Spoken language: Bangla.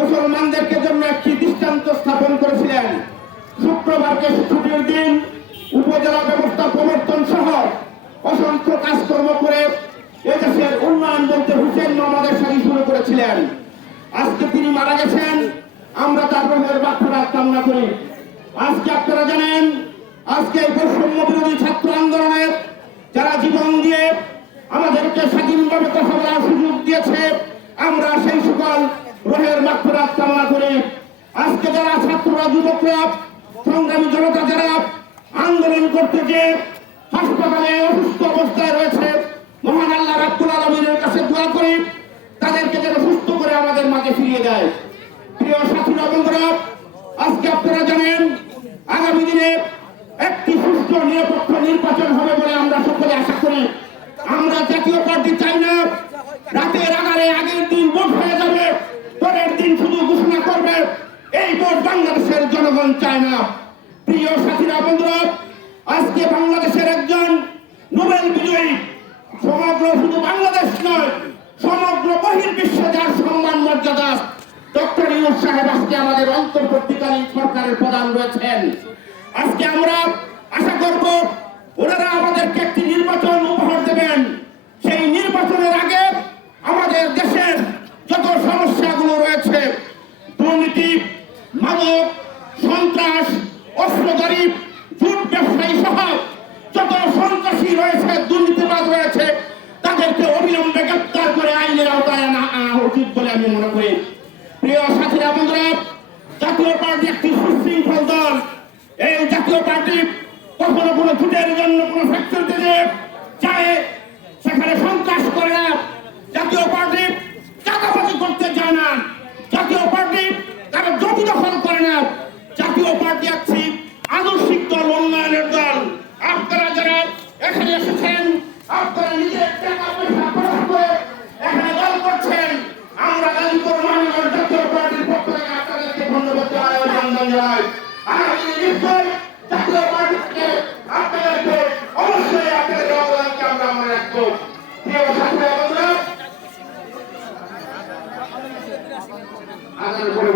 মুসলমানদেরকে জন্য একটি দৃষ্টান্ত স্থাপন করেছিলেন। শুক্রবারকে ছুটির দিন উপজেলা ব্যবস্থা প্রবর্তন সহ অসংখ্য কাজকর্ম করে এদেশের উন্নয়ন বলতে হুসেন মোহাম্মদের সাথে শুরু করেছিলেন। আজকে তিনি মারা গেছেন, আমরা তার রোহের মাগফিরাত কামনা করি। আজকে আপনারা জানেন, আজকে বৈষম্য বিরোধী ছাত্র আন্দোলনের যারা জীবন দিয়ে আমাদেরকে স্বাধীনভাবে কথা বলার সুযোগ দিয়েছে, আমরা সেই সকল রোহের মাগফিরাত কামনা করি। আজকে যারা ছাত্ররা, যুবকরা, সংগ্রামী জনতা যারা আন্দোলন করতে গিয়ে হাসপাতালে অসুস্থ অবস্থায় রয়েছে, মহান আল্লাহ রাব্বুল আলামিনের কাছে দোয়া করি তাদেরকে যেন সুস্থ করে আমাদের মাঝে ফিরিয়ে দেয়। প্রিয় সাথীরা, বন্ধুরা, আজকে আপনারা জানেন আগামী দিনে একটি সুষ্ঠু নিরপেক্ষ নির্বাচন হবে বলে আমরা সকলে আশা করি। আমরা জাতীয় পার্টি চাই না রাতের আগারে আগের দিন ভোট হয়ে যাবে, পরের দিন শুধু ঘোষণা করবে, এই ভোট বাংলাদেশের জনগণ চায় না। প্রিয় সাথীরা, বন্ধুরা, আজকে বাংলাদেশের একজন নোবেল বিজয়ী, সমগ্র শুধু বাংলাদেশ নয় সমগ্র বহির্বিশ্বে যার সম্মান মর্যাদা, ডক্টর ইউনূস সাহেব আজকে আমাদের অন্তর্বর্তীকালীন সরকারের প্রধান রয়েছেন। আজকে আমরা আশা করব ওনারা আমাদেরকে একটি নির্বাচন উপহার দেবেন। সেই নির্বাচনের আগে আমাদের দেশের যত সমস্যাগুলো রয়েছে, দুর্নীতি, মাদক, সন্ত্রাস, অস্ত্রধারী, জুট ব্যবসায়ী সহ যত সন্ত্রাসী রয়েছে, দুর্নীতিবাদ রয়েছে, তাদেরকে অবিলম্বে গ্রেপ্তার করে আইনের আওতায় আনা উচিত বলে আমি মনে করি। প্রিয় সাথীরা, বন্ধুরা, জাতীয় পার্টি একটি সুশৃঙ্খল দল। এই জাতীয় পার্টি কখনো কোনো ভোটের জন্য কোনো ফ্যাক্টরিতে যায় সেখানে সন্ত্রাস করে না। জাতীয় পার্টি চাঁদাবাজি করতে যায় না। জাতীয় পার্টি তারা জমি দখল করে না। জাতীয় পার্টি একটি আদর্শিক দল, উন্নয়নের দল। আপনারা যারা এখানে এসেছেন, আপনারা নিজের টাকা পয়সা খরচ করে এখানে দল করছেন, আমরা গাজীপুর মহানগর জাতীয় পার্টির পক্ষ থেকে আপনাদেরকে ধন্যবাদ জানাই, অভিনন্দন জানাই। আগামী নিশ্চয় জাতীয় পার্টি থেকে আপনাদেরকে অবশ্যই আপনাদের অবদানকে আমরা মনে রাখবো। প্রিয় সাথীরা, বন্ধুরা, আগামী পরে